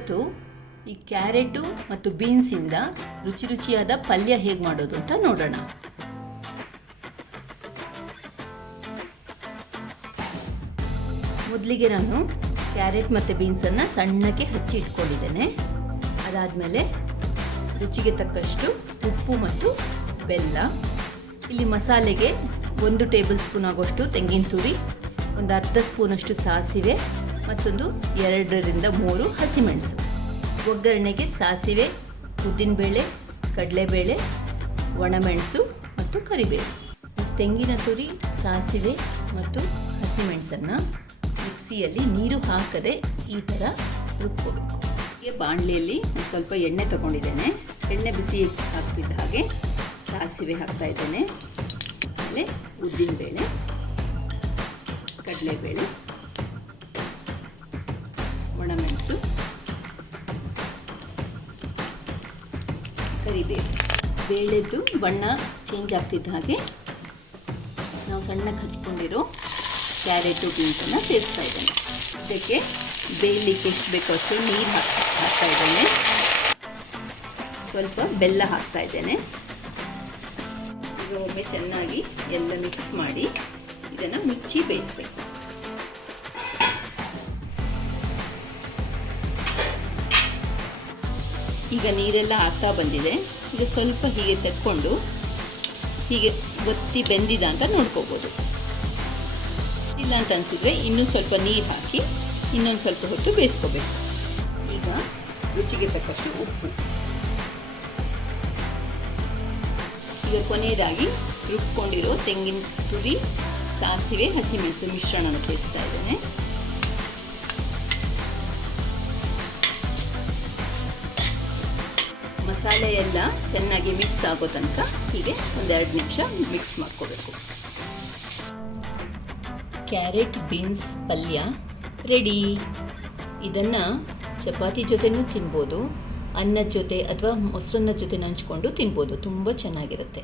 ಇವತ್ತು ಈ ಕ್ಯಾರೆಟು ಮತ್ತು ಬೀನ್ಸಿಂದ ರುಚಿಯಾದ ಪಲ್ಯ ಹೇಗೆ ಮಾಡೋದು ಅಂತ ನೋಡೋಣ. ಮೊದಲಿಗೆ ನಾನು ಕ್ಯಾರೆಟ್ ಮತ್ತು ಬೀನ್ಸನ್ನು ಸಣ್ಣಕ್ಕೆ ಹಚ್ಚಿ ಇಟ್ಕೊಂಡಿದ್ದೇನೆ. ಅದಾದಮೇಲೆ ರುಚಿಗೆ ತಕ್ಕಷ್ಟು ಉಪ್ಪು ಮತ್ತು ಬೆಲ್ಲ. ಇಲ್ಲಿ ಮಸಾಲೆಗೆ 1 ಟೇಬಲ್ ಸ್ಪೂನ್ ಆಗೋಷ್ಟು ತೆಂಗಿನ ತುರಿ, ಒಂದು ಅರ್ಧ ಸ್ಪೂನಷ್ಟು ಸಾಸಿವೆ, ಮತ್ತೊಂದು 2 ರಿಂದ 3 ಹಸಿಮೆಣಸು. ಒಗ್ಗರಣೆಗೆ ಸಾಸಿವೆ, ಉದ್ದಿನಬೇಳೆ, ಕಡಲೆಬೇಳೆ, ಒಣಮೆಣಸು ಮತ್ತು ಕರಿಬೇವು. ತೆಂಗಿನ ತುರಿ, ಸಾಸಿವೆ ಮತ್ತು ಹಸಿಮೆಣಸನ್ನು ಮಿಕ್ಸಿಯಲ್ಲಿ ನೀರು ಹಾಕದೆ ಈ ಥರ ರುಬ್ಕೋಬೇಕು. ಹೀಗೆ ಬಾಣಲೆಯಲ್ಲಿ ಒಂದು ಸ್ವಲ್ಪ ಎಣ್ಣೆ ತಗೊಂಡಿದ್ದೇನೆ. ಎಣ್ಣೆ ಬಿಸಿ ಆಗ್ತಿದ್ದ ಹಾಗೆ ಸಾಸಿವೆ ಹಾಕ್ತಾಯಿದ್ದೇನೆ. ಆಮೇಲೆ ಉದ್ದಿನಬೇಳೆ, ಕಡಲೆಬೇಳೆ, ಒಣಮೆಣಸು, ಕರಿಬೇವು. ಬೇಳೆದು ಬಣ್ಣ ಚೇಂಜ್ ಆಗ್ತಿದ್ದ ಹಾಗೆ ನಾವು ಸಣ್ಣಕ್ಕೆ ಹಚ್ಕೊಂಡಿರೋ ಕ್ಯಾರೆಟು ಬೀನ್ಸನ್ನು ಸೇರಿಸ್ತಾ ಇದ್ದೇನೆ. ಇದಕ್ಕೆ ಬೇಯಲಿಕ್ಕೆ ಎಷ್ಟು ಬೇಕೋ ಅಷ್ಟು ನೀರು ಹಾಕ್ತಾ ಇದ್ದೇನೆ. ಸ್ವಲ್ಪ ಬೆಲ್ಲ ಹಾಕ್ತಾ ಇದ್ದೇನೆ. ಈಗ ಒಮ್ಮೆ ಚೆನ್ನಾಗಿ ಎಲ್ಲ ಮಿಕ್ಸ್ ಮಾಡಿ ಇದನ್ನು ಮುಚ್ಚಿ ಬೇಯಿಸಬೇಕು. ಈಗ ನೀರೆಲ್ಲ ಆಗ್ತಾ ಬಂದಿದೆ. ಈಗ ಸ್ವಲ್ಪ ಹೀಗೆ ತೆಕ್ಕೊಂಡು ಹೀಗೆ ಒತ್ತಿ ಬೆಂದಿದ ಅಂತ ನೋಡ್ಕೋಬೋದು. ಇಲ್ಲ ಅಂತ ಅನಿಸಿದರೆ ಇನ್ನೂ ಸ್ವಲ್ಪ ನೀರು ಹಾಕಿ ಇನ್ನೊಂದು ಸ್ವಲ್ಪ ಹೊತ್ತು ಬೇಯಿಸ್ಕೋಬೇಕು. ಈಗ ರುಚಿಗೆ ತಕ್ಕಷ್ಟು ಉಪ್ಪು. ಈಗ ಕೊನೆಯದಾಗಿ ರುಬ್ಕೊಂಡಿರೋ ತೆಂಗಿನ ತುರಿ, ಸಾಸಿವೆ, ಹಸಿಮೆಣಸು ಮಿಶ್ರಣನ ಸೇರಿಸ್ತಾ ಇದ್ದೇನೆ. ಮಸಾಲೆ ಎಲ್ಲ ಚೆನ್ನಾಗಿ ಮಿಕ್ಸ್ ಆಗೋ ತನಕ ಹೀಗೆ 1-2 ನಿಮಿಷ ಮಿಕ್ಸ್ ಮಾಡ್ಕೋಬೇಕು. ಕ್ಯಾರೆಟ್ ಬೀನ್ಸ್ ಪಲ್ಯ ರೆಡಿ. ಇದನ್ನು ಚಪಾತಿ ಜೊತೆನೂ ತಿನ್ಬೋದು, ಅನ್ನದ ಜೊತೆ ಅಥವಾ ಮೊಸರನ್ನ ಜೊತೆ ನಂಚ್ಕೊಂಡು ತಿನ್ಬೋದು. ತುಂಬ ಚೆನ್ನಾಗಿರುತ್ತೆ.